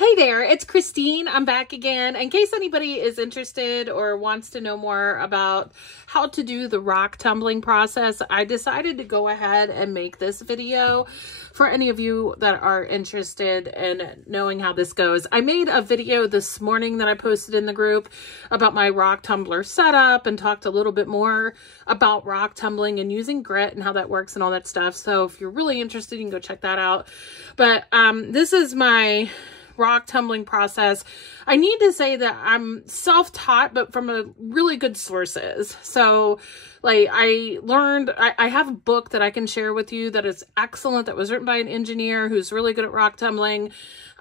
Hey there, it's Christine. I'm back again. In case anybody is interested or wants to know more about how to do the rock tumbling process, I decided to go ahead and make this video for any of you that are interested in knowing how this goes. I made a video this morning that I posted in the group about my rock tumbler setup and talked a little bit more about rock tumbling and using grit and how that works and all that stuff. So if you're really interested, you can go check that out. But this is my rock tumbling process. I need to say that I'm self-taught, but from a really good sources. So like I have a book that I can share with you that is excellent, that was written by an engineer who's really good at rock tumbling.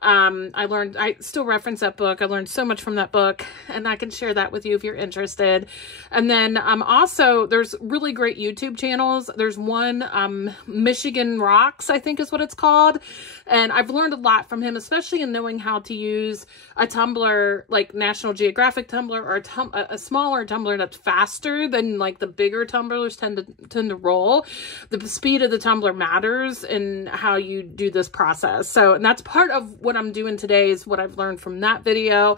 I still reference that book. I learned so much from that book, and I can share that with you if you're interested. And then also there's really great YouTube channels. There's one, Michigan Rocks, I think is what it's called. And I've learned a lot from him, especially in knowing how to use a tumbler, like National Geographic tumbler, or a smaller tumbler that's faster than like the bigger tumblers tend to roll. The speed of the tumbler matters in how you do this process. So, and that's part of what I'm doing today is what I've learned from that video.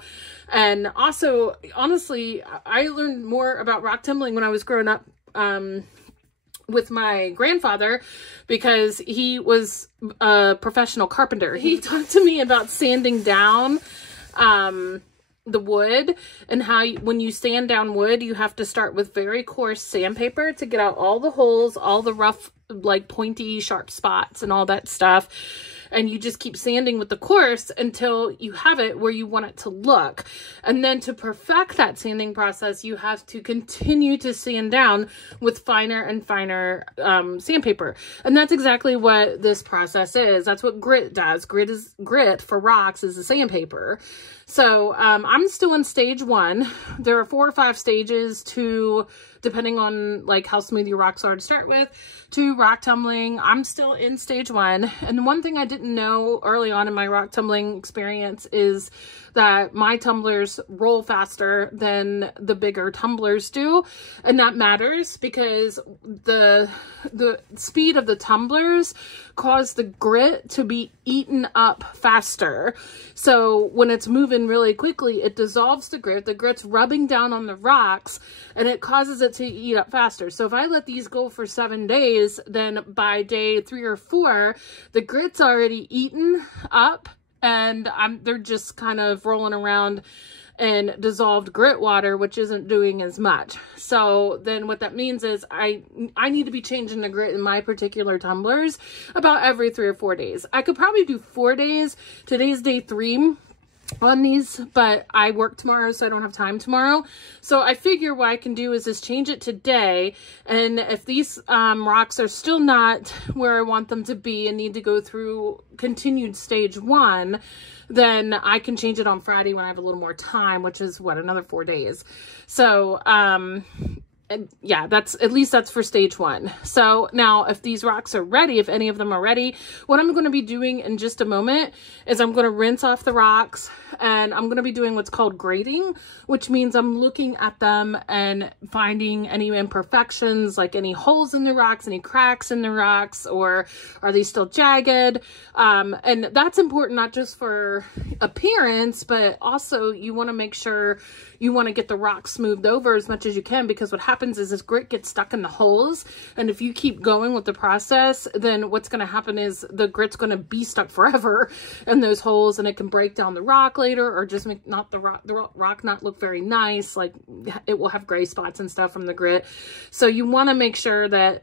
And also, honestly, I learned more about rock tumbling when I was growing up with my grandfather, because he was a professional carpenter. He talked to me about sanding down the wood, and how when you sand down wood, you have to start with very coarse sandpaper to get out all the holes, all the rough, like pointy, sharp spots and all that stuff. And you just keep sanding with the coarse until you have it where you want it to look. And then to perfect that sanding process, you have to continue to sand down with finer and finer sandpaper. And that's exactly what this process is. That's what grit does. Grit for rocks is the sandpaper. So I'm still in stage 1. There are 4 or 5 stages to, depending on like how smooth your rocks are to start with, to rock tumbling. I'm still in stage 1. And one thing I didn't know early on in my rock tumbling experience is that my tumblers roll faster than the bigger tumblers do. And that matters because the speed of the tumblers cause the grit to be eaten up faster. So when it's moving really quickly, it dissolves the grit. The grit's rubbing down on the rocks and it causes it to eat up faster. So if I let these go for 7 days, then by day 3 or 4, the grit's already eaten up, and they're just kind of rolling around in dissolved grit water, which isn't doing as much. So then what that means is I need to be changing the grit in my particular tumblers about every 3 or 4 days. I could probably do 4 days. Today's day 3 on these, but I work tomorrow, so I don't have time tomorrow. So I figure what I can do is just change it today, and if these rocks are still not where I want them to be and need to go through continued stage 1, then I can change it on Friday when I have a little more time, which is what, another 4 days. So and yeah, that's for stage 1. So now if these rocks are ready, if any of them are ready, what I'm going to be doing in just a moment is I'm going to rinse off the rocks, and I'm going to be doing what's called grading, which means I'm looking at them and finding any imperfections, like any holes in the rocks, any cracks in the rocks, or are they still jagged? And that's important not just for appearance, but also you want to make sure you want to get the rock smoothed over as much as you can, because what happens is this grit gets stuck in the holes, and if you keep going with the process, then what's going to happen is the grit's going to be stuck forever in those holes, and it can break down the rock later, or just make the rock not look very nice. Like it will have gray spots and stuff from the grit. So you want to make sure that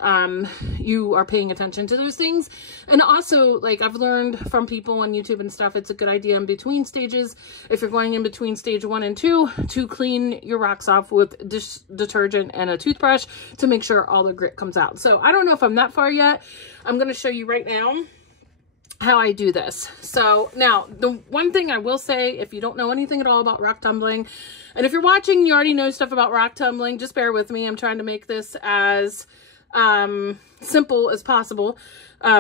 you are paying attention to those things. And also, like I've learned from people on YouTube and stuff, it's a good idea in between stages, if you're going in between stage 1 and 2, to clean your rocks off with dish detergent and a toothbrush to make sure all the grit comes out. So I don't know if I'm that far yet. I'm going to show you right now how I do this. So now, the one thing I will say, if you don't know anything at all about rock tumbling, and if you're watching, you already know stuff about rock tumbling, just bear with me. I'm trying to make this as simple as possible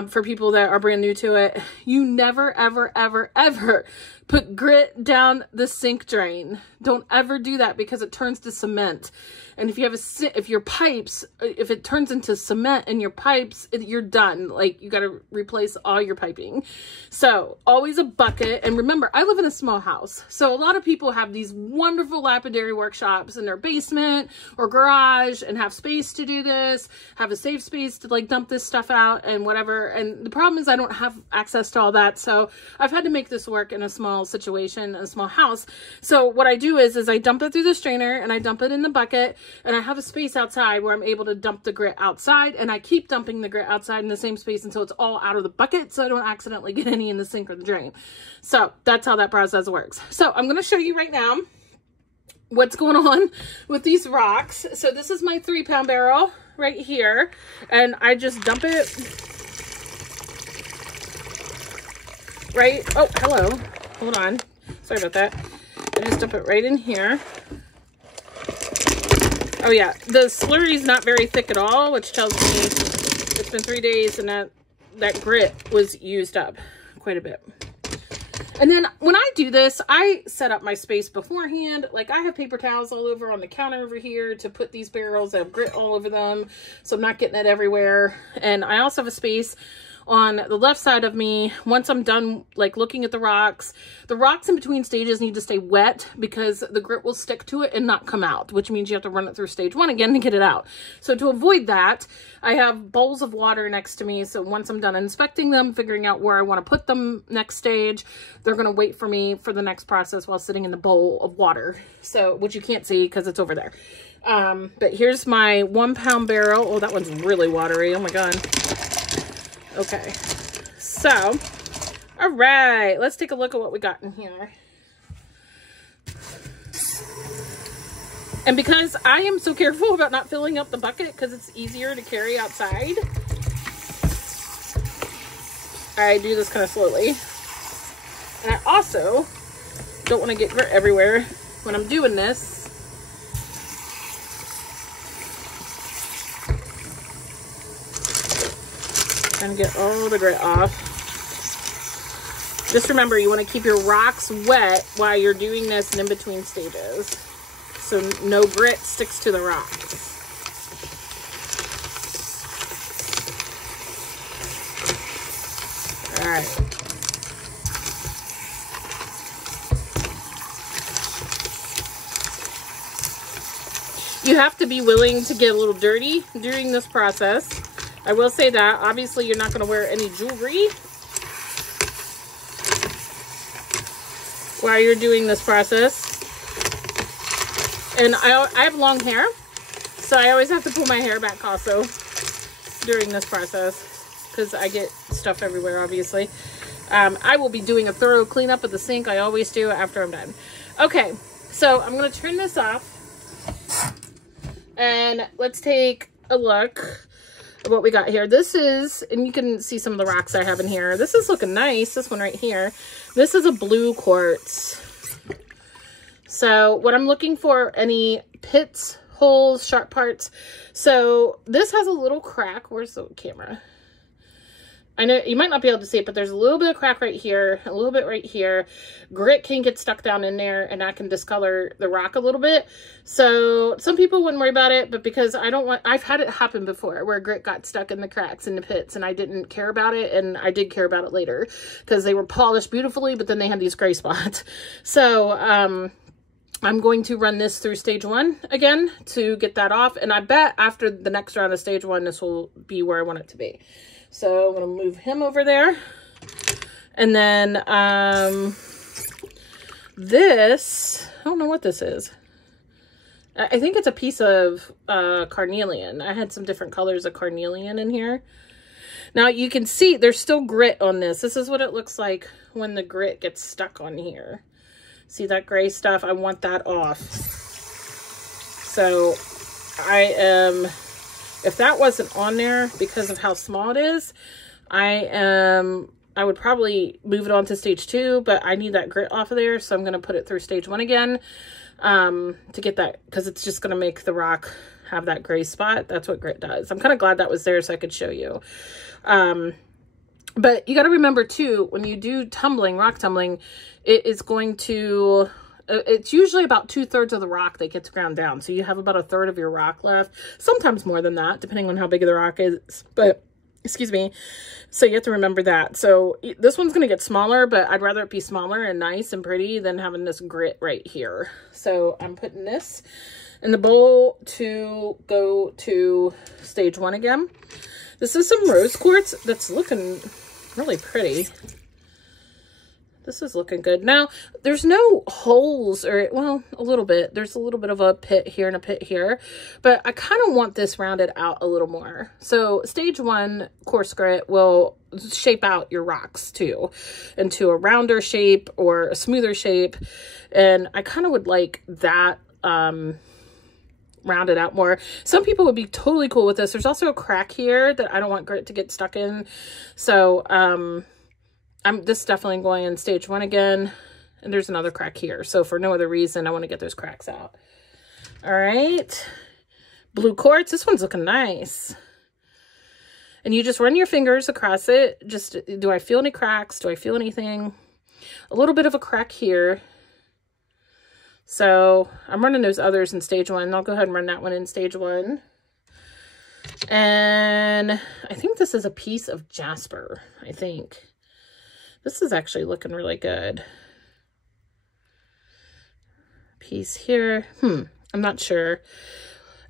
for people that are brand new to it. You never, ever, ever, ever put grit down the sink drain. Don't ever do that because it turns to cement. And if you have if your pipes, if it turns into cement in your pipes, you're done. Like, you got to replace all your piping. So always a bucket. And remember, I live in a small house. So a lot of people have these wonderful lapidary workshops in their basement or garage and have space to do this, have a safe space to like dump this stuff out and whatever. And the problem is I don't have access to all that. So I've had to make this work in a small situation, a small house. So what I do is I dump it through the strainer and I dump it in the bucket. And I have a space outside where I'm able to dump the grit outside, and I keep dumping the grit outside in the same space until it's all out of the bucket so I don't accidentally get any in the sink or the drain. So that's how that process works. So I'm going to show you right now what's going on with these rocks. So this is my 3-pound barrel right here, and I just dump it right. Oh, hello. Hold on. Sorry about that. I just dump it right in here. Oh yeah, the slurry is not very thick at all, which tells me it's been 3 days and that grit was used up quite a bit. And then when I do this, I set up my space beforehand. Like, I have paper towels all over on the counter over here to put these barrels. I have grit all over them, so I'm not getting it everywhere. And I also have a space on the left side of me. Once I'm done like looking at the rocks in between stages need to stay wet because the grit will stick to it and not come out, which means you have to run it through stage 1 again to get it out. So to avoid that, I have bowls of water next to me. So once I'm done inspecting them, figuring out where I want to put them next stage, they're going to wait for me for the next process while sitting in the bowl of water. So, which you can't see because it's over there. But here's my 1-pound barrel. Oh, that one's really watery. Oh my God. Okay, so, all right, let's take a look at what we got in here. And because I am so careful about not filling up the bucket because it's easier to carry outside, I do this kind of slowly. And I also don't want to get grit everywhere when I'm doing this. And get all the grit off. Just remember, you want to keep your rocks wet while you're doing this and in between stages, so no grit sticks to the rocks. All right. You have to be willing to get a little dirty during this process. I will say that, obviously, you're not going to wear any jewelry while you're doing this process. And I have long hair, so I always have to pull my hair back also during this process because I get stuff everywhere, obviously. I will be doing a thorough cleanup of the sink. I always do after I'm done. Okay, so I'm going to turn this off. And let's take a look what we got here. This is, and you can see some of the rocks I have in here. This is looking nice. This one right here. This is a blue quartz. So what I'm looking for, any pits, holes, sharp parts. So this has a little crack. Where's the camera? I know you might not be able to see it, but there's a little bit of crack right here, a little bit right here. Grit can get stuck down in there and that can discolor the rock a little bit. So some people wouldn't worry about it, but because I don't want, I've had it happen before where grit got stuck in the cracks in the pits and I didn't care about it. And I did care about it later because they were polished beautifully, but then they had these gray spots. So, I'm going to run this through stage 1 again to get that off. And I bet after the next round of stage 1, this will be where I want it to be. So I'm going to move him over there. And then this, I don't know what this is. I think it's a piece of carnelian. I had some different colors of carnelian in here. Now you can see there's still grit on this. This is what it looks like when the grit gets stuck on here. See that gray stuff? I want that off. So I am, if that wasn't on there because of how small it is, I would probably move it on to stage 2, but I need that grit off of there. So I'm going to put it through stage 1 again to get that, because it's just going to make the rock have that gray spot. That's what grit does. I'm kind of glad that was there so I could show you. But you got to remember too, when you do tumbling, rock tumbling, it is going to, it's usually about 2/3 of the rock that gets ground down. So you have about 1/3 of your rock left, sometimes more than that, depending on how big the rock is. But, excuse me. So you have to remember that. So this one's going to get smaller, but I'd rather it be smaller and nice and pretty than having this grit right here. So I'm putting this in the bowl to go to stage 1 again. This is some rose quartz that's looking really pretty. This is looking good. Now, there's no holes, or, well, a little bit. There's a little bit of a pit here and a pit here, but I kind of want this rounded out a little more. So stage 1 coarse grit will shape out your rocks too into a rounder shape or a smoother shape. And I kind of would like that rounded out more. Some people would be totally cool with this. There's also a crack here that I don't want grit to get stuck in. So, this is definitely going in stage 1 again. And there's another crack here. So for no other reason, I want to get those cracks out. All right. Blue quartz. This one's looking nice. And you just run your fingers across it. Just, do I feel any cracks? Do I feel anything? A little bit of a crack here. So I'm running those others in stage 1. I'll go ahead and run that one in stage 1. And I think this is a piece of jasper, I think. This is actually looking really good. Piece here. I'm not sure.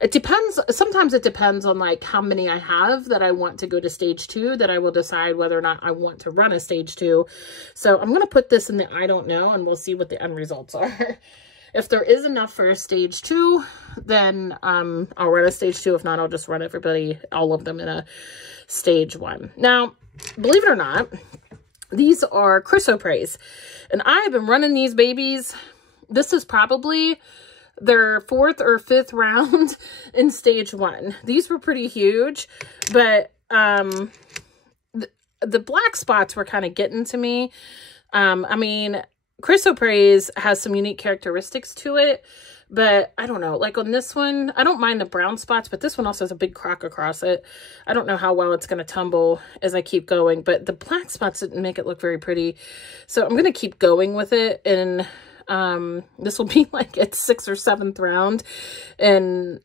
It depends. Sometimes it depends on like how many I have that I want to go to stage 2, that I will decide whether or not I want to run a stage 2. So I'm going to put this in the I don't know, and we'll see what the end results are. If there is enough for a stage 2, then I'll run a stage 2. If not, I'll just run all of them in a stage 1. Now, believe it or not, these are chrysoprase, and I have been running these babies. This is probably their 4th or 5th round in stage 1. These were pretty huge, but the black spots were kind of getting to me. I mean, chrysoprase has some unique characteristics to it, but I don't know, like on this one, I don't mind the brown spots, but this one also has a big crack across it. I don't know how well it's going to tumble as I keep going, but the black spots didn't make it look very pretty. So I'm going to keep going with it, and this will be like its 6th or 7th round in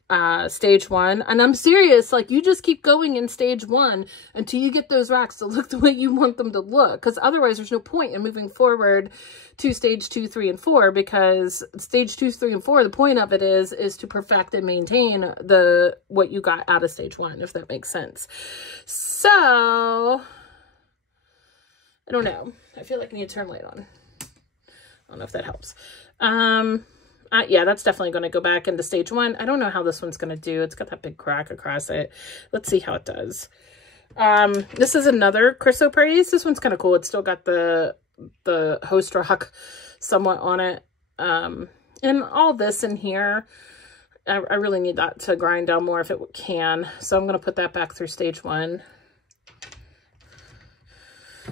stage 1. And I'm serious, like, you just keep going in stage 1 until you get those rocks to look the way you want them to look, because otherwise there's no point in moving forward to stage 2, 3, and 4, because stage 2, 3, and 4, the point of it is to perfect and maintain what you got out of stage 1, if that makes sense. So I don't know, I feel like I need to turn light on. I don't know if that helps. Yeah, that's definitely going to go back into stage 1. I don't know how this one's going to do. It's got that big crack across it. Let's see how it does. This is another chrysoprase. This one's kind of cool. It's still got the host rock somewhat on it. And all this in here, I really need that to grind down more if it can. So I'm going to put that back through stage 1.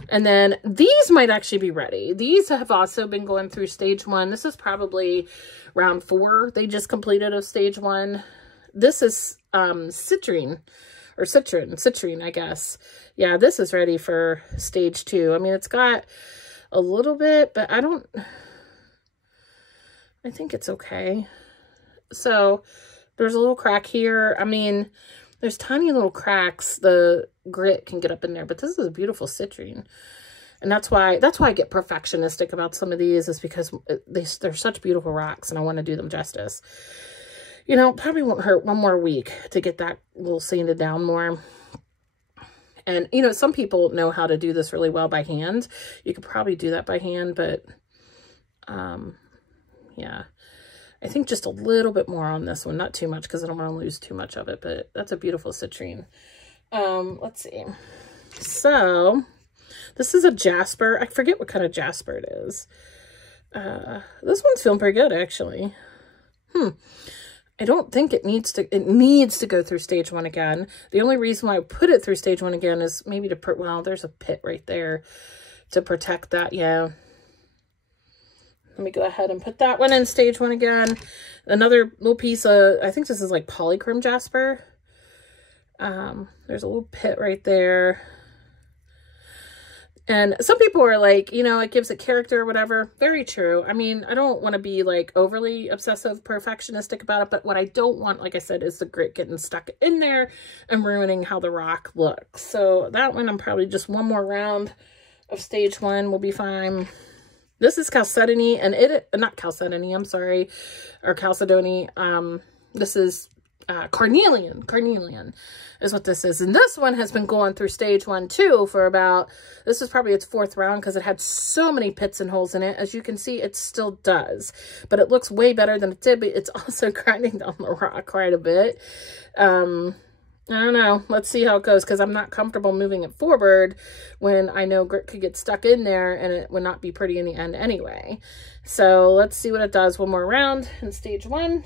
And then these might actually be ready. These have also been going through stage 1. This is probably round 4 they just completed of stage 1. This is citrine, I guess. Yeah, this is ready for stage 2. I mean, it's got a little bit, but I think it's okay. So there's a little crack here. I mean, there's tiny little cracks. The grit can get up in there, but this is a beautiful citrine. And that's why I get perfectionistic about some of these, is because they're such beautiful rocks and I want to do them justice. You know, probably won't hurt one more week to get that little sanded down more. And, you know, some people know how to do this really well by hand. You could probably do that by hand, but, yeah. I think just a little bit more on this one. Not too much, because I don't want to lose too much of it, but that's a beautiful citrine. Let's see. So, this is a jasper. I forget what kind of jasper it is. This one's feeling pretty good, actually. I don't think it needs to go through stage 1 again. The only reason why I put it through stage 1 again is maybe well, there's a pit right there to protect that. Yeah. Let me go ahead and put that one in stage 1 again. Another little piece of, I think this is like polychrome jasper. There's a little pit right there. And some people are like, you know, it gives it character or whatever. Very true. I mean, I don't want to be like overly obsessive perfectionistic about it, but what I don't want, like I said, is the grit getting stuck in there and ruining how the rock looks. So that one, I'm probably just one more round of stage 1 will be fine. This is Chalcedony, and not Chalcedony, I'm sorry, or Chalcedony. This is Carnelian. Carnelian is what this is. And this one has been going through stage 1 too for about, this is probably its 4th round because it had so many pits and holes in it. As you can see, it still does, but it looks way better than it did, but it's also grinding down the rock quite a bit. I don't know. Let's see how it goes, because I'm not comfortable moving it forward when I know grit could get stuck in there and it would not be pretty in the end anyway. So let's see what it does. One more round in stage 1.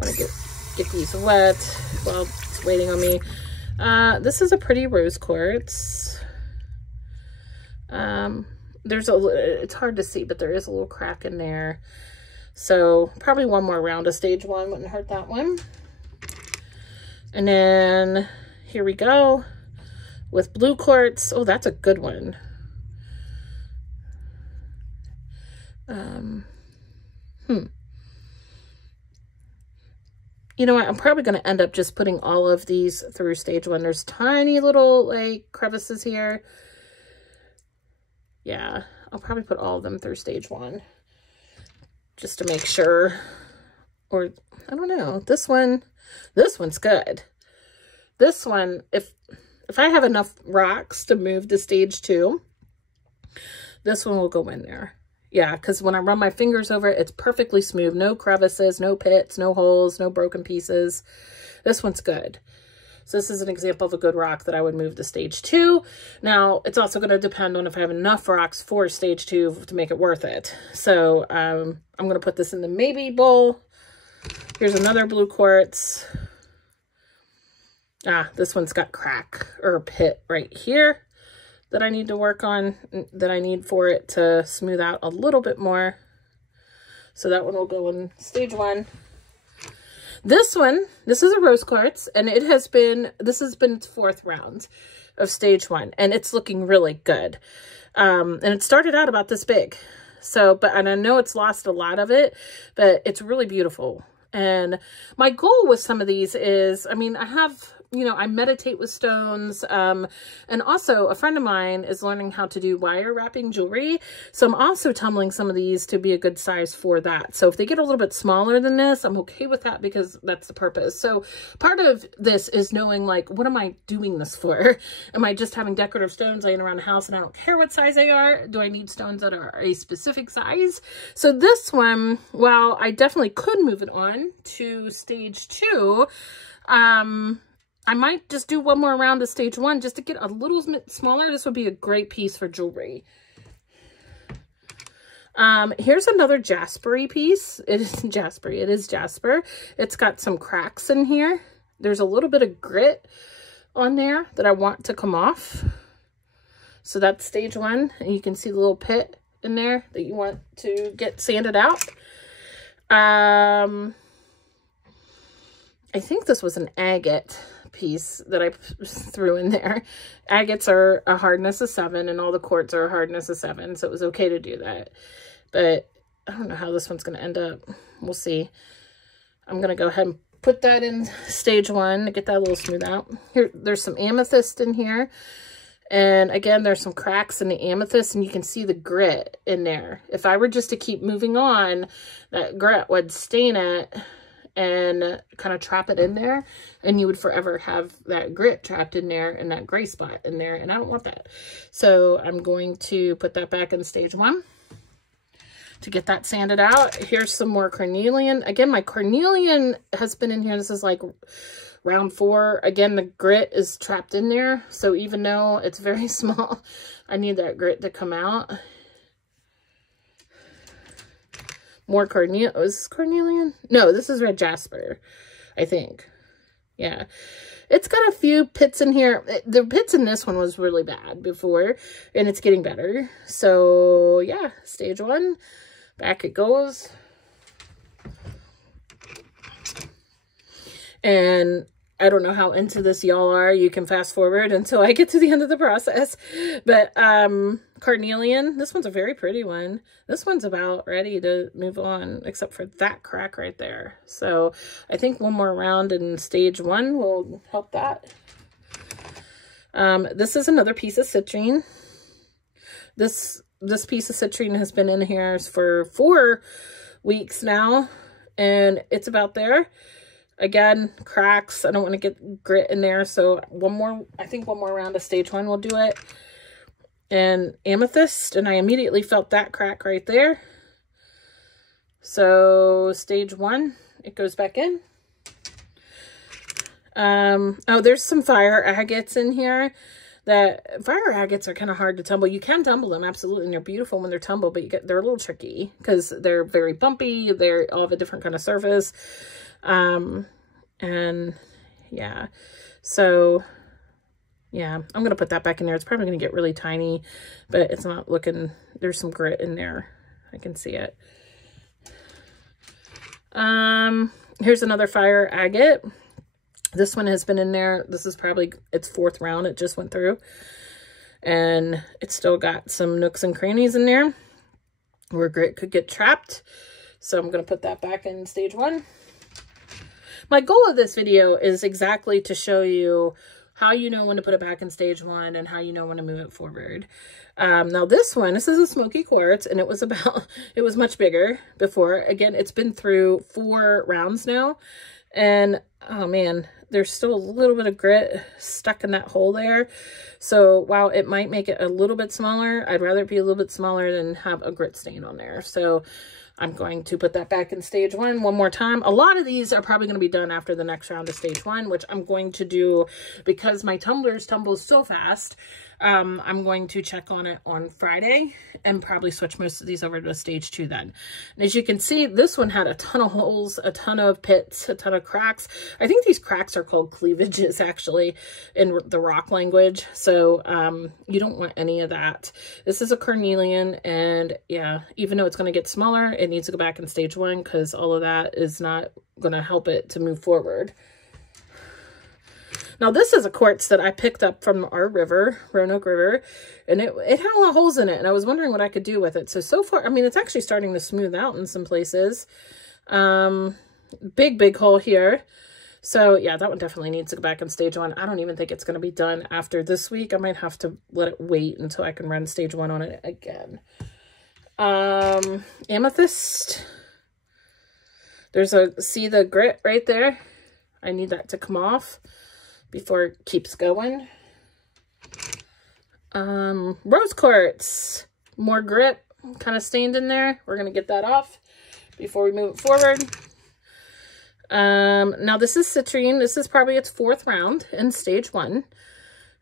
I want to get these wet while it's waiting on me. This is a pretty rose quartz. It's hard to see, but there is a little crack in there. So probably one more round of stage 1 wouldn't hurt that one. And then here we go with blue quartz. Oh, that's a good one. You know what? I'm probably going to end up just putting all of these through stage 1. There's tiny little like crevices here. Yeah, I'll probably put all of them through stage 1 just to make sure. Or I don't know. This one's good. This one, if I have enough rocks to move to stage 2, this one will go in there. Yeah, because when I run my fingers over it, it's perfectly smooth. No crevices, no pits, no holes, no broken pieces. This one's good. So this is an example of a good rock that I would move to stage 2. Now, it's also going to depend on if I have enough rocks for stage 2 to make it worth it. So I'm going to put this in the maybe bowl. Here's another blue quartz. This one's got crack or a pit right here that I need to work on, that I need for it to smooth out a little bit more. So that one will go in stage 1. This one, this is a rose quartz, and this has been its 4th round of stage 1, and it's looking really good. And it started out about this big. So, and I know it's lost a lot of it, but it's really beautiful. And my goal with some of these is, I mean, I have, you know, I meditate with stones. And also a friend of mine is learning how to do wire wrapping jewelry. So I'm also tumbling some of these to be a good size for that. So if they get a little bit smaller than this, I'm okay with that because that's the purpose. So part of this is knowing, like, what am I doing this for? Am I just having decorative stones laying around the house and I don't care what size they are? Do I need stones that are a specific size? So this one, while I definitely could move it on to stage 2, I might just do one more round of stage 1 just to get a little bit smaller. This would be a great piece for jewelry. Here's another jaspery piece. It isn't jaspery. It is jasper. It's got some cracks in here. There's a little bit of grit on there that I want to come off. So that's stage 1. And you can see the little pit in there that you want to get sanded out. I think this was an agate piece that I threw in there. Agates are a hardness of 7 and all the quartz are a hardness of 7, so it was okay to do that. But I don't know how this one's going to end up. We'll see. I'm going to go ahead and put that in stage 1 to get that a little smooth out. Here, there's some amethyst in here. And again, there's some cracks in the amethyst and you can see the grit in there. If I were just to keep moving on, that grit would stain it and kind of trap it in there, and you would forever have that grit trapped in there and that gray spot in there, and I don't want that. So I'm going to put that back in stage 1 to get that sanded out. Here's some more carnelian. Again, my carnelian has been in here. This is like round 4. Again, the grit is trapped in there, so even though it's very small, I need that grit to come out. More carnelian. Oh, is this carnelian? No, this is red jasper, I think. Yeah. It's got a few pits in here. The pits in this one was really bad before, and it's getting better. So, yeah, stage 1. Back it goes. And I don't know how into this y'all are. You can fast forward until I get to the end of the process. But carnelian, this one's a very pretty one. This one's about ready to move on, except for that crack right there. So I think one more round in stage 1 will help that. This is another piece of citrine. This piece of citrine has been in here for 4 weeks now, and it's about there. Again, cracks. I don't want to get grit in there, so I think one more round of stage 1 will do it. And amethyst, and I immediately felt that crack right there. So stage 1, it goes back in. Oh, there's some fire agates in here. That fire agates are kind of hard to tumble. You can tumble them, absolutely, and they're beautiful when they're tumbled, but they're a little tricky because they're very bumpy. They all have a different kind of surface. And yeah, so yeah, I'm going to put that back in there. It's probably going to get really tiny, but it's not looking, there's some grit in there. I can see it. Here's another fire agate. This one has been in there. This is probably its 4th round. It just went through, and it's still got some nooks and crannies in there where grit could get trapped. So I'm going to put that back in stage 1. My goal of this video is exactly to show you how you know when to put it back in stage 1 and how you know when to move it forward. Now this is a smoky quartz, and it was much bigger before. Again, it's been through 4 rounds now, and oh man, there's still a little bit of grit stuck in that hole there. So while it might make it a little bit smaller, I'd rather it be a little bit smaller than have a grit stain on there. So I'm going to put that back in stage 1 one more time. A lot of these are probably going to be done after the next round of stage 1, which I'm going to do because my tumblers tumble so fast. I'm going to check on it on Friday and probably switch most of these over to stage 2 then. And as you can see, this one had a ton of holes, a ton of pits, a ton of cracks. I think these cracks are called cleavages actually in the rock language. So you don't want any of that. This is a carnelian, and yeah, even though it's going to get smaller, it needs to go back in stage 1 because all of that is not going to help it to move forward. Now, this is a quartz that I picked up from our river, Roanoke River, and it had a lot of holes in it, and I was wondering what I could do with it. So far, I mean, it's actually starting to smooth out in some places. Big hole here. So, yeah, that one definitely needs to go back in stage 1. I don't even think it's going to be done after this week. I might have to let it wait until I can run stage 1 on it again. Amethyst. See the grit right there? I need that to come off before it keeps going. Rose quartz, more grit kind of stained in there. We're going to get that off before we move it forward. Now this is citrine. This is probably its 4th round in stage 1.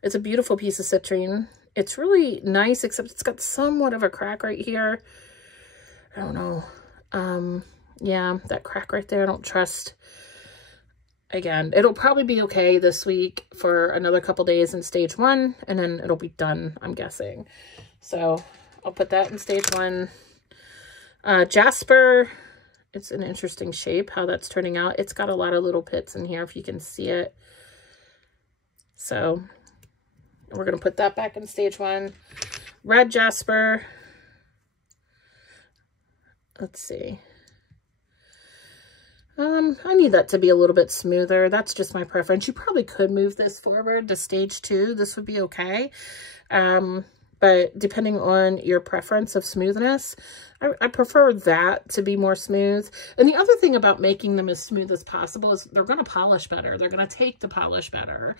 It's a beautiful piece of citrine. It's really nice, except it's got somewhat of a crack right here. I don't know. Yeah, that crack right there, I don't trust. Again, it'll probably be okay this week for another couple days in stage 1, and then it'll be done, I'm guessing. So I'll put that in stage 1. Jasper, it's an interesting shape, how that's turning out. It's got a lot of little pits in here, if you can see it. So we're going to put that back in stage 1. Red jasper. Let's see. I need that to be a little bit smoother. That's just my preference. You probably could move this forward to stage 2. This would be okay. But depending on your preference of smoothness, I prefer that to be more smooth. And the other thing about making them as smooth as possible is they're going to polish better. They're going to take the polish better,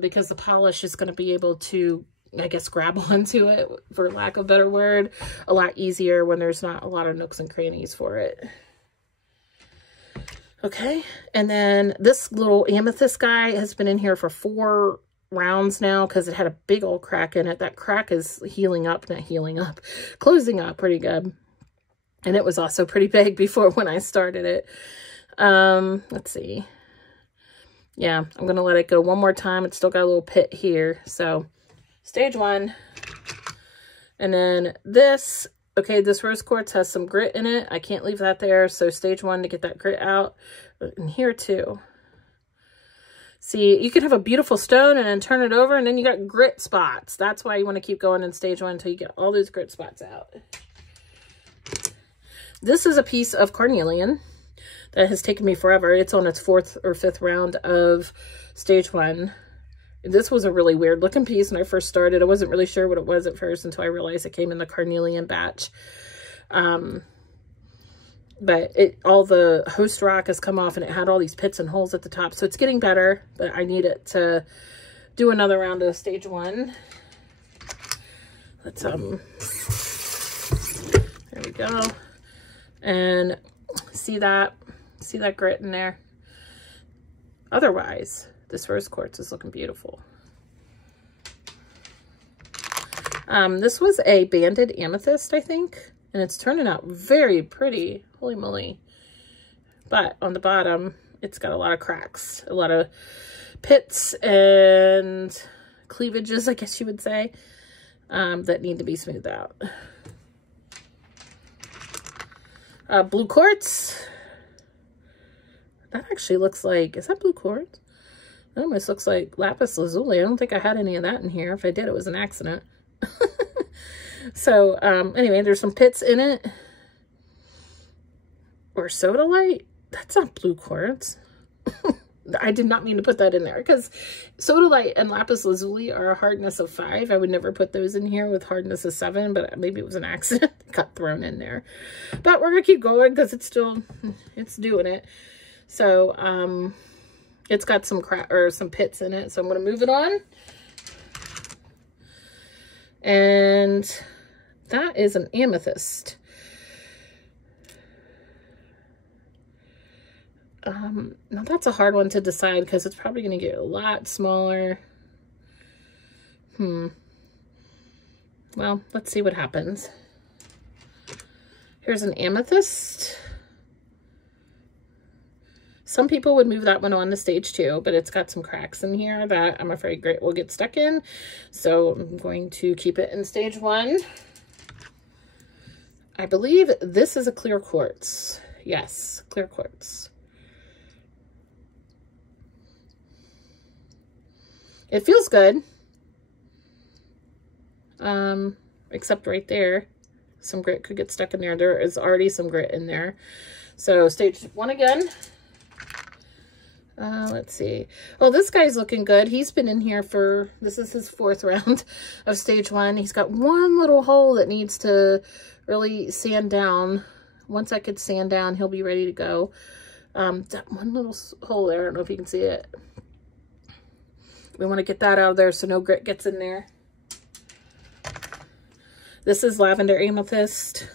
because the polish is going to be able to, I guess, grab onto it, for lack of a better word, a lot easier when there's not a lot of nooks and crannies for it. Okay, and then this little amethyst guy has been in here for 4 rounds now because it had a big old crack in it. That crack is closing up pretty good. And it was also pretty big before when I started it. Let's see. Yeah, I'm going to let it go one more time. It's still got a little pit here. So stage 1. And then this... Okay, this rose quartz has some grit in it. I can't leave that there. So stage 1 to get that grit out. And here too. See, you can have a beautiful stone and then turn it over and then you got grit spots. That's why you want to keep going in stage 1 until you get all those grit spots out. This is a piece of carnelian that has taken me forever. It's on its 4th or 5th round of stage 1. This was a really weird looking piece when I first started. I wasn't really sure what it was at first until I realized it came in the carnelian batch. But all the host rock has come off and it had all these pits and holes at the top. So it's getting better, but I need it to do another round of stage 1. Let's, there we go. And see that grit in there? Otherwise, this rose quartz is looking beautiful. This was a banded amethyst, I think. And it's turning out very pretty. Holy moly. But on the bottom, it's got a lot of cracks. A lot of pits and cleavages, I guess you would say, that need to be smoothed out. Blue quartz. That actually looks like, is that blue quartz? That almost looks like lapis lazuli. I don't think I had any of that in here. If I did, it was an accident. So, anyway, there's some pits in it. Or sodalite. That's not blue quartz. I did not mean to put that in there because sodalite and lapis lazuli are a hardness of 5. I would never put those in here with hardness of 7, but maybe it was an accident. It got thrown in there. But we're going to keep going because it's doing it. So, it's got some some pits in it. So I'm going to move it on. And that is an amethyst. Now that's a hard one to decide because it's probably going to get a lot smaller. Well, let's see what happens. Here's an amethyst. Some people would move that one on to stage 2, but it's got some cracks in here that I'm afraid grit will get stuck in. So I'm going to keep it in stage 1. I believe this is a clear quartz. Yes, clear quartz. It feels good. Except right there, some grit could get stuck in there. There is already some grit in there. So stage 1 again. Let's see. Oh, this guy's looking good. He's been in here for, this is his 4th round of stage 1. He's got one little hole that needs to really sand down. Once that gets sand down, he'll be ready to go. That one little hole there, I don't know if you can see it. We want to get that out of there so no grit gets in there. This is lavender amethyst.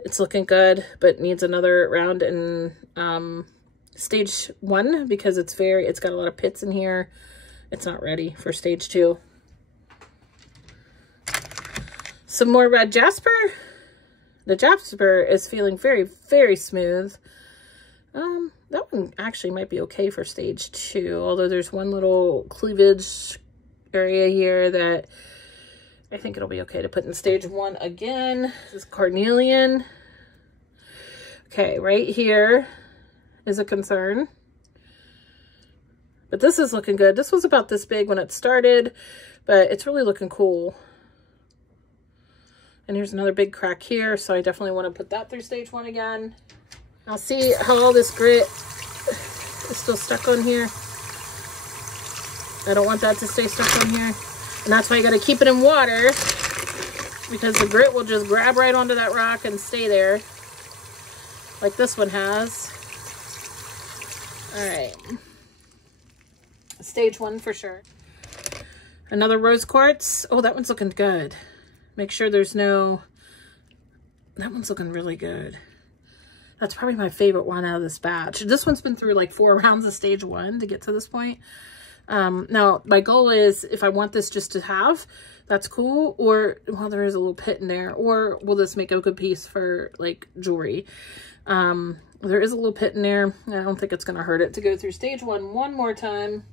It's looking good, but needs another round in stage 1 because it's got a lot of pits in here. It's not ready for stage 2. Some more red jasper. The jasper is feeling very, very smooth. That one actually might be okay for stage 2, although there's one little cleavage area here that I think it'll be okay to put in stage 1 again. This is carnelian. Okay, right here is a concern. But this is looking good. This was about this big when it started, but it's really looking cool. And here's another big crack here, so I definitely want to put that through stage 1 again. I'll see how all this grit is still stuck on here. I don't want that to stay stuck on here. And that's why you got to keep it in water, because the grit will just grab right onto that rock and stay there, like this one has. All right. Stage 1 for sure. Another rose quartz. Oh, that one's looking good. Make sure there's no... That one's looking really good. That's probably my favorite one out of this batch. This one's been through like 4 rounds of stage 1 to get to this point. Now, my goal is if I want this just to have, that's cool. Or, well, there is a little pit in there. Or will this make a good piece for like jewelry? There is a little pit in there. I don't think it's going to hurt it to go through stage 1 one more time.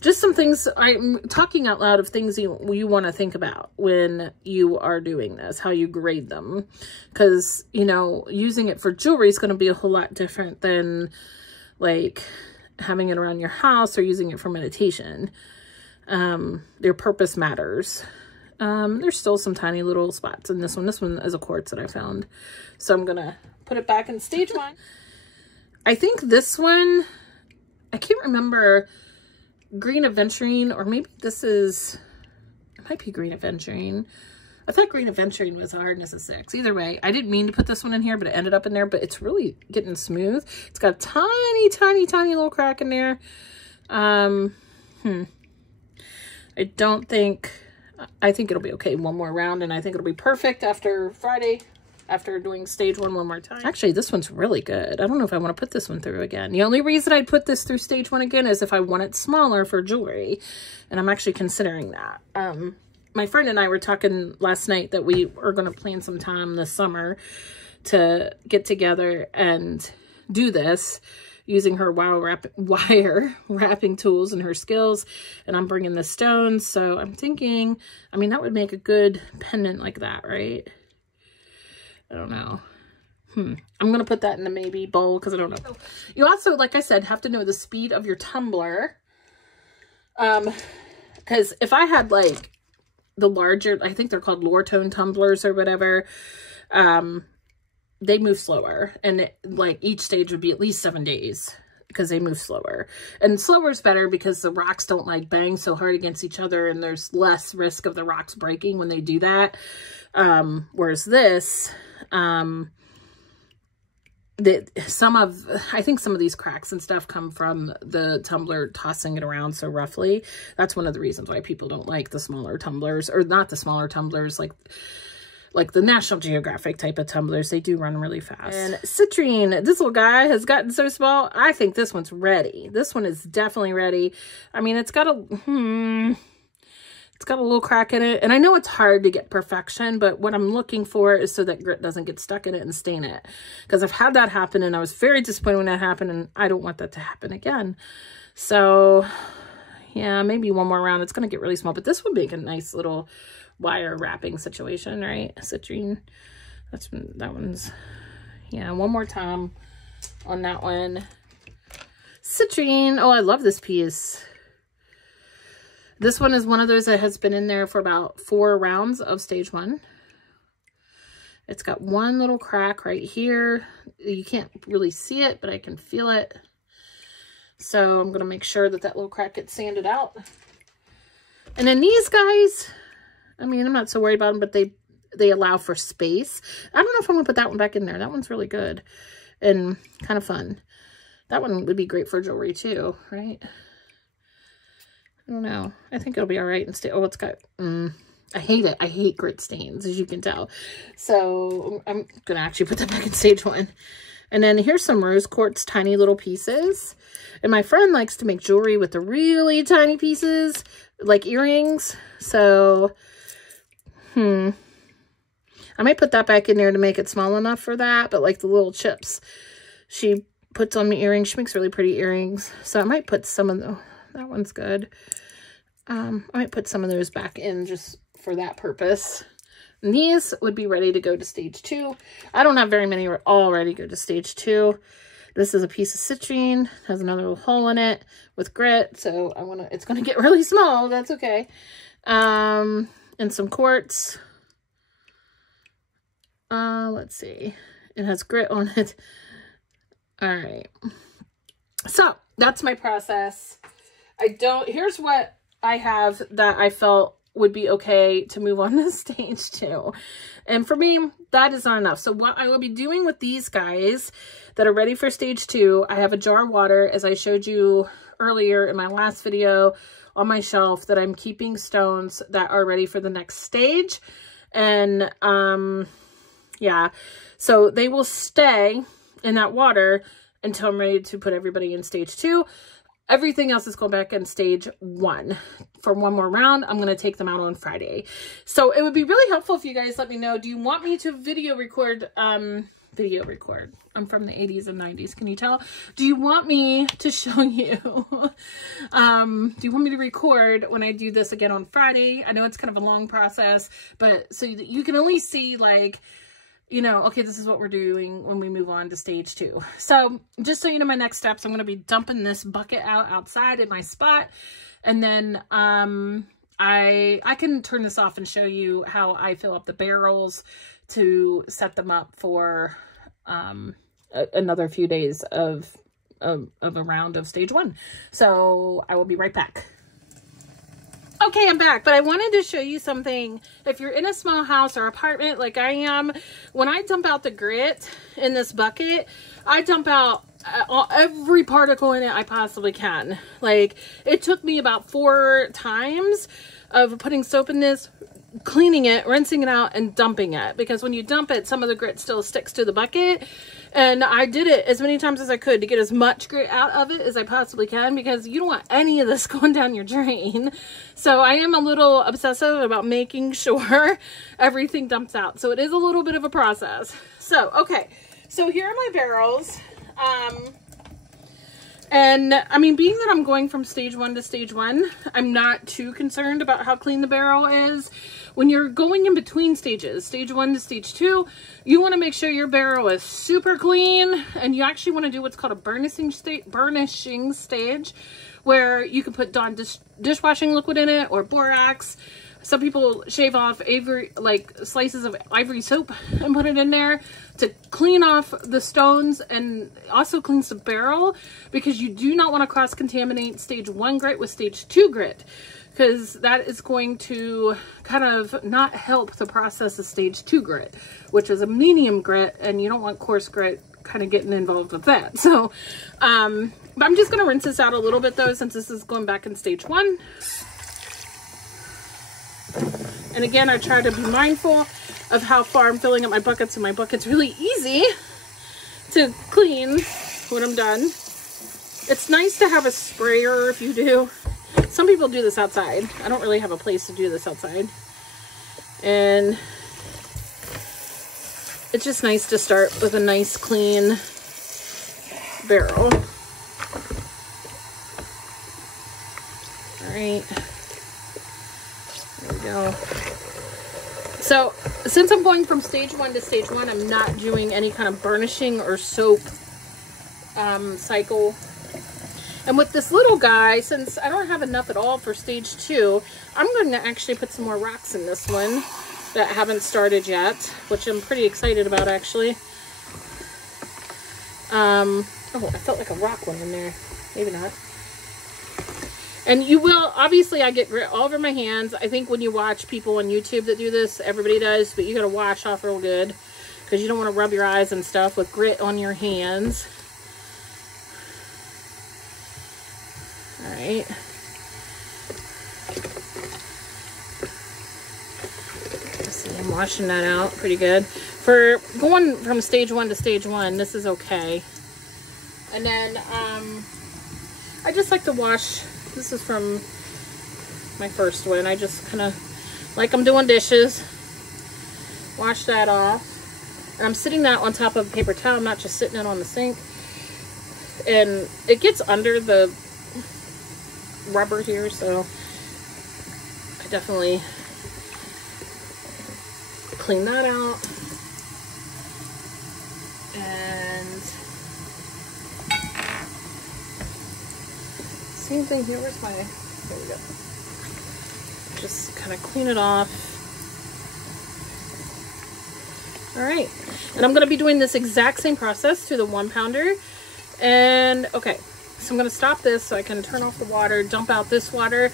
Just some things, I'm talking out loud of things you want to think about when you are doing this, how you grade them. Because, you know, using it for jewelry is going to be a whole lot different than like having it around your house or using it for meditation. Their purpose matters. There's still some tiny little spots in this one. This one is a quartz that I found. So I'm going to put it back in stage 1. I think this one, I can't remember, green aventurine, or maybe this is, it might be green aventurine. I thought green aventurine was a hardness of 6. Either way, I didn't mean to put this one in here, but it ended up in there. But it's really getting smooth. It's got a tiny, tiny, tiny little crack in there. I think it'll be okay. One more round, and I think it'll be perfect after Friday, after doing stage 1 one more time. Actually, this one's really good. I don't know if I want to put this one through again. The only reason I'd put this through stage 1 again is if I want it smaller for jewelry, and I'm actually considering that. My friend and I were talking last night that we are going to plan some time this summer to get together and do this using her wire wrapping tools and her skills. And I'm bringing the stones. So I'm thinking, I mean, that would make a good pendant like that, right? I don't know. I'm going to put that in the maybe bowl because I don't know. You also, like I said, have to know the speed of your tumbler. Because if I had like the larger, I think they're called Lortone tumblers or whatever, they move slower, and like each stage would be at least 7 days because they move slower. And slower is better because the rocks don't like bang so hard against each other, and there's less risk of the rocks breaking when they do that. Whereas this, I think some of these cracks and stuff come from the tumbler tossing it around so roughly. That's one of the reasons why people don't like the smaller tumblers, or not the smaller tumblers, like the National Geographic type of tumblers. They do run really fast. And citrine, this little guy has gotten so small. I think this one's ready. This one is definitely ready. I mean, it's got a little crack in it, and I know it's hard to get perfection, but what I'm looking for is so that grit doesn't get stuck in it and stain it, because I've had that happen, and I was very disappointed when that happened, and I don't want that to happen again. So yeah, maybe one more round. It's going to get really small, but this would make a nice little wire wrapping situation, right? Citrine, that one's, yeah, one more time on that one. Citrine, oh, I love this piece. This one is one of those that has been in there for about 4 rounds of stage 1. It's got one little crack right here. You can't really see it, but I can feel it. So I'm going to make sure that that little crack gets sanded out. And then these guys, I mean, I'm not so worried about them, but they allow for space. I don't know if I'm going to put that one back in there. That one's really good and kind of fun. That one would be great for jewelry too, right? I don't know. I think it'll be all right and stay. Oh, it's got, I hate it. I hate grit stains, as you can tell. So I'm going to actually put that back in stage 1. And then here's some rose quartz, tiny little pieces. And my friend likes to make jewelry with the really tiny pieces, like earrings. So, I might put that back in there to make it small enough for that. But like the little chips she puts on my earrings, she makes really pretty earrings. So I might put some of the, that one's good. I might put some of those back in just for that purpose. And these would be ready to go to stage 2. I don't have very many all ready to go to stage 2. This is a piece of citrine, has another little hole in it with grit, so it's gonna get really small. That's okay. And some quartz. Let's see. It has grit on it. All right. So that's my process. Here's what I have that I felt would be okay to move on to stage 2. And for me, that is not enough. So what I will be doing with these guys that are ready for stage 2, I have a jar of water, as I showed you earlier in my last video, on my shelf, that I'm keeping stones that are ready for the next stage. And yeah, so they will stay in that water until I'm ready to put everybody in stage 2. Everything else is going back in stage 1 for one more round. I'm going to take them out on Friday. So it would be really helpful if you guys let me know, do you want me to video record? I'm from the 80s and 90s. Can you tell? Do you want me to show you? Do you want me to record when I do this again on Friday? I know it's kind of a long process, but so that you can only see like you know, okay, this is what we're doing when we move on to stage 2. So just so you know, my next steps, I'm going to be dumping this bucket outside in my spot. And then I can turn this off and show you how I fill up the barrels to set them up for another few days of a round of stage 1. So I will be right back. Okay, I'm back, but I wanted to show you something. If you're in a small house or apartment like I am, when I dump out the grit in this bucket, I dump out every particle in it I possibly can. Like, it took me about 4 times of putting soap in this, cleaning it, rinsing it out, and dumping it. Because when you dump it, some of the grit still sticks to the bucket. And I did it as many times as I could to get as much grit out of it as I possibly can, because you don't want any of this going down your drain. So I am a little obsessive about making sure everything dumps out. So it is a little bit of a process. So, okay. So here are my barrels. And I mean, being that I'm going from stage 1 to stage 1, I'm not too concerned about how clean the barrel is. When you're going in between stages, stage 1 to stage 2, you want to make sure your barrel is super clean, and you actually want to do what's called a burnishing stage, where you can put Dawn dishwashing liquid in it, or borax. Some people shave off slices of ivory soap and put it in there to clean off the stones, and also cleans the barrel, because you do not want to cross-contaminate stage 1 grit with stage 2 grit, because that is going to kind of not help the process of stage 2 grit, which is a medium grit, and you don't want coarse grit kind of getting involved with that. So, but I'm just going to rinse this out a little bit though, since this is going back in stage 1. And again, I try to be mindful of how far I'm filling up my buckets, and my bucket's really easy to clean when I'm done. It's nice to have a sprayer if you do. Some people do this outside. I don't really have a place to do this outside. And it's just nice to start with a nice clean barrel. All right. There we go. So since I'm going from stage 1 to stage 1, I'm not doing any kind of burnishing or soap cycle. And with this little guy, since I don't have enough at all for stage 2, I'm going to actually put some more rocks in this one that haven't started yet, which I'm pretty excited about, actually. Oh, I felt like a rock one in there. Maybe not. And you will, obviously I get grit all over my hands. I think when you watch people on YouTube that do this, everybody does, but you gotta wash off real good, because you don't want to rub your eyes and stuff with grit on your hands. All right. Let's see, I'm washing that out pretty good. For going from stage 1 to stage 1, this is okay. And then I just like to wash. This is from my first one. I just kind of, like I'm doing dishes, wash that off. And I'm sitting that on top of a paper towel. I'm not just sitting it on the sink. And it gets under the rubber here, so I definitely clean that out. And same thing here. Where's my, there we go. Just kind of clean it off. All right. And I'm going to be doing this exact same process to the 1 pounder. And okay, so I'm going to stop this so I can turn off the water, dump out this water,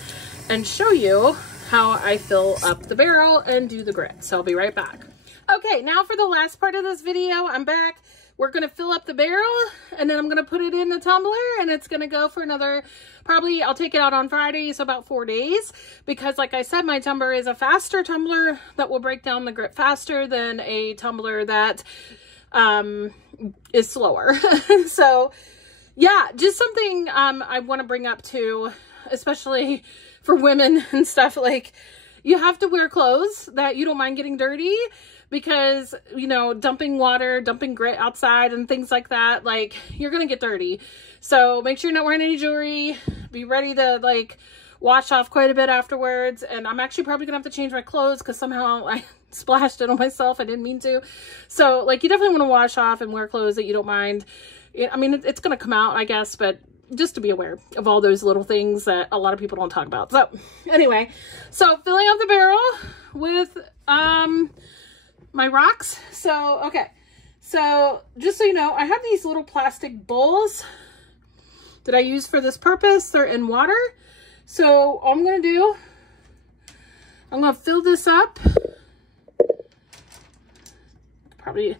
and show you how I fill up the barrel and do the grit. So I'll be right back. Okay, now for the last part of this video, I'm back. We're going to fill up the barrel, and then I'm going to put it in the tumbler, and it's going to go for another, probably I'll take it out on Friday, so about 4 days, because like I said, my tumbler is a faster tumbler that will break down the grit faster than a tumbler that is slower. So yeah, just something I want to bring up too, especially for women and stuff. Like, you have to wear clothes that you don't mind getting dirty, because, you know, dumping water, dumping grit outside and things like that, like, you're gonna get dirty. So make sure you're not wearing any jewelry. Be ready to, like, wash off quite a bit afterwards. And I'm actually probably gonna have to change my clothes, because somehow splashed it on myself. I didn't mean to. So like, you definitely want to wash off and wear clothes that you don't mind. I mean, it's going to come out, I guess, but just to be aware of all those little things that a lot of people don't talk about. So anyway, so filling up the barrel with my rocks. So, okay. So just so you know, I have these little plastic bowls that I use for this purpose. They're in water. So all I'm going to do, I'm going to fill this up. Probably,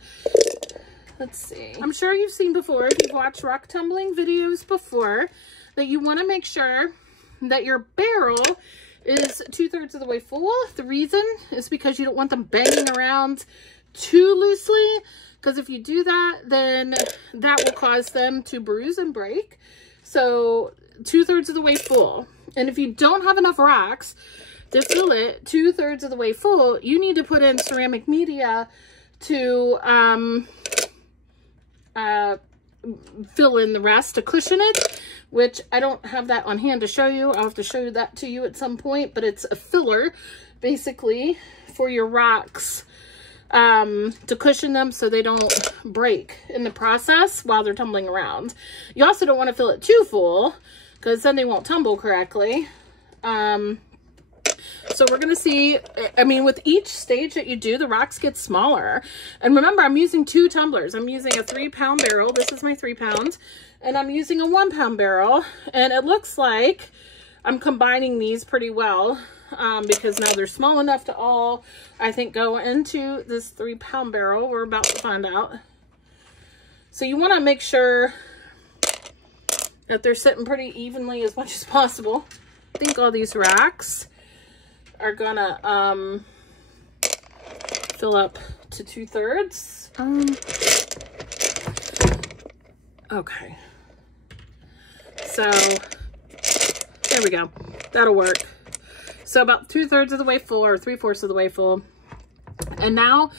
let's see. I'm sure you've seen before, if you've watched rock tumbling videos before, that you want to make sure that your barrel is 2/3 of the way full. The reason is because you don't want them banging around too loosely, because if you do that, then that will cause them to bruise and break. So 2/3 of the way full. And if you don't have enough rocks to fill it 2/3 of the way full, you need to put in ceramic media to fill in the rest to cushion it, which I don't have that on hand to show you. I'll have to show that to you at some point, but it's a filler basically for your rocks to cushion them so they don't break in the process while they're tumbling around. You also don't want to fill it too full because then they won't tumble correctly. So we're going to see, I mean, with each stage that you do, the rocks get smaller. And remember, I'm using 2 tumblers. I'm using a 3-pound barrel. This is my 3-pound. And I'm using a 1-pound barrel. And it looks like I'm combining these pretty well because now they're small enough to all, I think, go into this 3-pound barrel. We're about to find out. So you want to make sure that they're sitting pretty evenly as much as possible. I think all these racks are gonna fill up to 2/3. Okay. So there we go. That'll work. So about 2/3 of the way full, or 3/4 of the way full. And now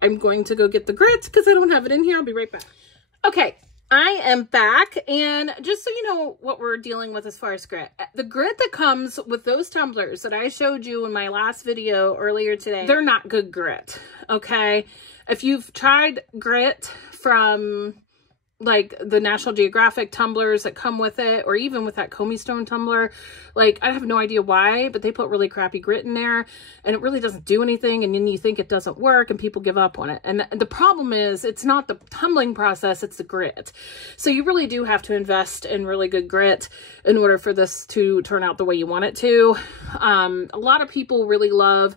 I'm going to go get the grit because I don't have it in here. I'll be right back. Okay. I am back, and just so you know what we're dealing with as far as grit. The grit that comes with those tumblers that I showed you in my last video earlier today, they're not good grit, okay? If you've tried grit from like the National Geographic tumblers that come with it, or even with that Comey Stone tumbler, like, I have no idea why, but they put really crappy grit in there and it really doesn't do anything, and then you think it doesn't work and people give up on it. And the problem is, it's not the tumbling process, it's the grit. So you really do have to invest in really good grit in order for this to turn out the way you want it to. A lot of people really love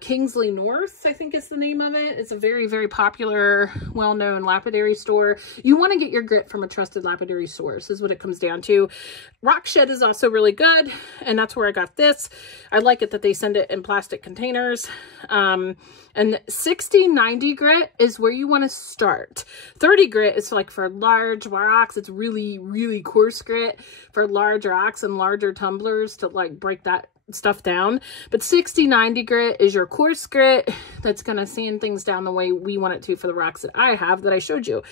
Kingsley North, I think is the name of it. It's a very, very popular, well-known lapidary store. You want to get your grit from a trusted lapidary source is what it comes down to. Rock Shed is also really good, and that's where I got this. I like it that they send it in plastic containers. And 60-90 grit is where you want to start. 30 grit is like for large rocks. It's really, really coarse grit for large rocks and larger tumblers to like break that stuff down. But 60-90 grit is your coarse grit that's going to sand things down the way we want it to for the rocks that I have that I showed you.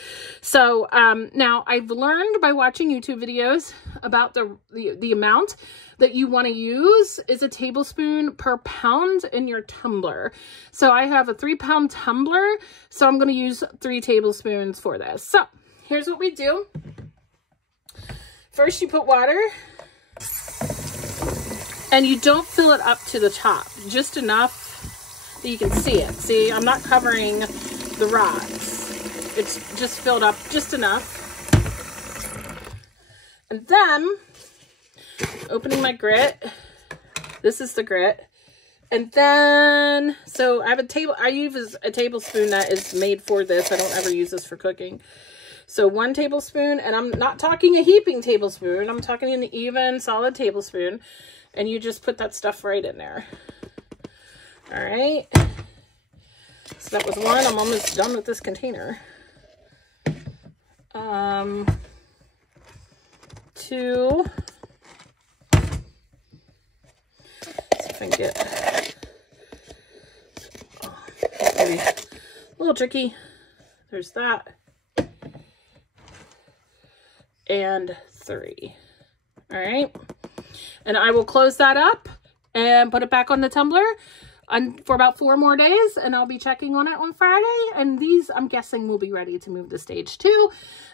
So now I've learned by watching YouTube videos about the amount that you want to use is a tablespoon per pound in your tumbler. So I have a 3-pound tumbler, so I'm going to use 3 tablespoons for this. So here's what we do. First, you put water. And you don't fill it up to the top, just enough that you can see it. See, I'm not covering the rocks. It's just filled up just enough. And then, opening my grit. This is the grit. And then, so I have I use a tablespoon that is made for this. I don't ever use this for cooking. So 1 tablespoon, and I'm not talking a heaping tablespoon. I'm talking an even, solid tablespoon. And you just put that stuff right in there. All right. So that was 1. I'm almost done with this container. 2. See if I can get, maybe a little tricky. There's that. And 3. All right. And I will close that up and put it back on the tumbler. for about 4 more days, and I'll be checking on it on Friday. And these, I'm guessing, will be ready to move to stage 2,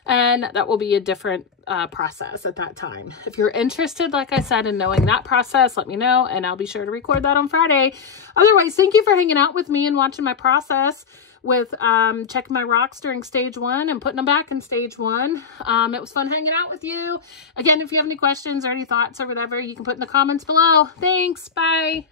and that will be a different process at that time. If you're interested, like I said, in knowing that process, let me know, and I'll be sure to record that on Friday. Otherwise, thank you for hanging out with me and watching my process with checking my rocks during stage 1 and putting them back in stage 1. It was fun hanging out with you. Again, if you have any questions or any thoughts or whatever, you can put in the comments below. Thanks. Bye.